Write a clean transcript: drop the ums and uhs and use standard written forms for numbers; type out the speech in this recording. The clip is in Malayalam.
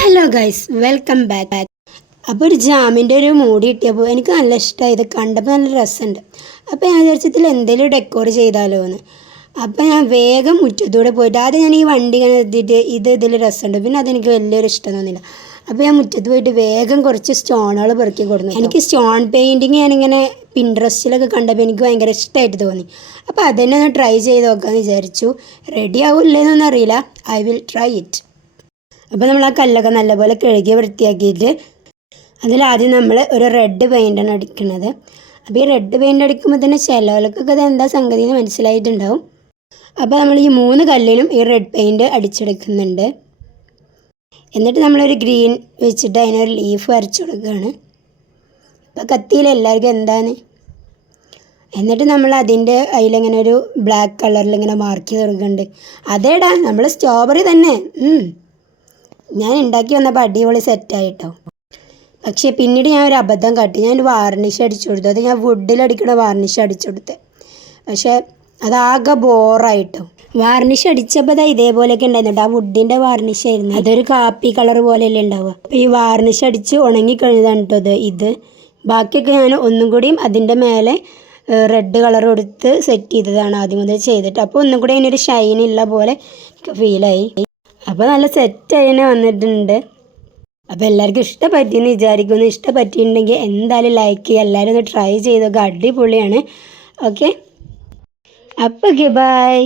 Hello guys, welcome back. അപ്പോൾ ഒരു ജാമിൻ്റെ ഒരു മൂടി കിട്ടിയപ്പോൾ എനിക്ക് നല്ല ഇഷ്ടമായി. ഇത് കണ്ടപ്പോൾ നല്ല രസമുണ്ട്. അപ്പോൾ ഞാൻ വിചാരിച്ചതിൽ എന്തെങ്കിലും ഡെക്കോർ ചെയ്താലോ എന്ന്. അപ്പോൾ ഞാൻ വേഗം മുറ്റത്തൂടെ പോയിട്ട് ആദ്യം ഞാൻ ഈ വണ്ടി ഇങ്ങനെ എത്തിയിട്ട് ഇതിൽ രസമുണ്ട്, പിന്നെ അതെനിക്ക് വലിയൊരു ഇഷ്ടം തോന്നില്ല. അപ്പോൾ ഞാൻ മുറ്റത്ത് പോയിട്ട് വേഗം കുറച്ച് സ്റ്റോണുകൾ പെറുക്കി കൊടുത്തു. എനിക്ക് സ്റ്റോൺ പെയിൻറ്റിങ് ഞാനിങ്ങനെ പിൻട്രസ്റ്റിലൊക്കെ കണ്ടപ്പോൾ എനിക്ക് ഭയങ്കര ഇഷ്ടമായിട്ട് തോന്നി. അപ്പോൾ അതന്നെ ഒന്ന് ട്രൈ ചെയ്ത് നോക്കാമെന്ന് വിചാരിച്ചു. റെഡി ആവില്ലെന്നൊന്നും അറിയില്ല. I will try it. അപ്പോൾ നമ്മൾ ആ കല്ലൊക്കെ നല്ലപോലെ കഴുകി വൃത്തിയാക്കിയിട്ട് അതിലാദ്യം നമ്മൾ ഒരു റെഡ് പെയിൻ്റാണ് അടിക്കുന്നത്. അപ്പോൾ ഈ റെഡ് പെയിൻ്റ് അടിക്കുമ്പോൾ തന്നെ ചിലവർക്കൊക്കെ അത് എന്താ സംഗതി എന്ന് മനസ്സിലായിട്ടുണ്ടാവും. അപ്പോൾ നമ്മൾ ഈ 3 കല്ലിലും ഈ റെഡ് പെയിൻറ്റ് അടിച്ചെടുക്കുന്നുണ്ട്. എന്നിട്ട് നമ്മളൊരു ഗ്രീൻ വെച്ചിട്ട് അതിനൊരു ലീഫ് വരച്ചു കൊടുക്കുകയാണ്. ഇപ്പോൾ കത്തിയിൽ എല്ലാവർക്കും എന്താണ്. എന്നിട്ട് നമ്മൾ അതിലിങ്ങനെ ഒരു ബ്ലാക്ക് കളറിൽ ഇങ്ങനെ മാർക്ക് ചെയ്ത് കൊടുക്കുന്നുണ്ട്. അതേടാ നമ്മൾ സ്ട്രോബെറി തന്നെ. ഞാൻ ഉണ്ടാക്കി വന്നപ്പോൾ അടിപൊളി സെറ്റായിട്ടോ. പക്ഷേ പിന്നീട് ഞാൻ ഒരു അബദ്ധം കാട്ടി. ഞാൻ വാർണിഷ് അടിച്ചു കൊടുത്തു. അത് ഞാൻ വുഡിലടിക്കുന്ന വാർണിഷ് അടിച്ചു കൊടുത്തത്. പക്ഷേ അതാകെ ബോറായിട്ടോ. വാർണിഷ് അടിച്ചപ്പോൾ അത് ഇതേപോലെയൊക്കെ ഉണ്ടായിരുന്നു. ആ വുഡിൻ്റെ വാർണിഷ് ആയിരുന്നു. അതൊരു കാപ്പി കളർ പോലെയല്ലേ ഉണ്ടാവുക. അപ്പോൾ ഈ വാർണിഷ് അടിച്ച് ഉണങ്ങിക്കഴിഞ്ഞതാണ് കേട്ടോ ഇത്. ബാക്കിയൊക്കെ ഞാൻ ഒന്നും കൂടിയും അതിൻ്റെ മേലെ റെഡ് കളർ കൊടുത്ത് സെറ്റ് ചെയ്തതാണ് ആദ്യം മുതൽ ചെയ്തിട്ട്. അപ്പോൾ ഒന്നും കൂടി അതിനൊരു ഷൈനില്ല പോലെ ഫീലായി. അപ്പോൾ നല്ല സെറ്റായി തന്നെ വന്നിട്ടുണ്ട്. അപ്പോൾ എല്ലാവർക്കും ഇഷ്ടപറ്റിയെന്ന് വിചാരിക്കുന്നു. ഇഷ്ടപറ്റിയിട്ടുണ്ടെങ്കിൽ എന്തായാലും ലൈക്ക് ചെയ്യുക. എല്ലാവരും ഒന്ന് ട്രൈ ചെയ്തൊക്കെ, അടിപൊളിയാണ്. ഓക്കെ, അപ്പോൾ ബൈ.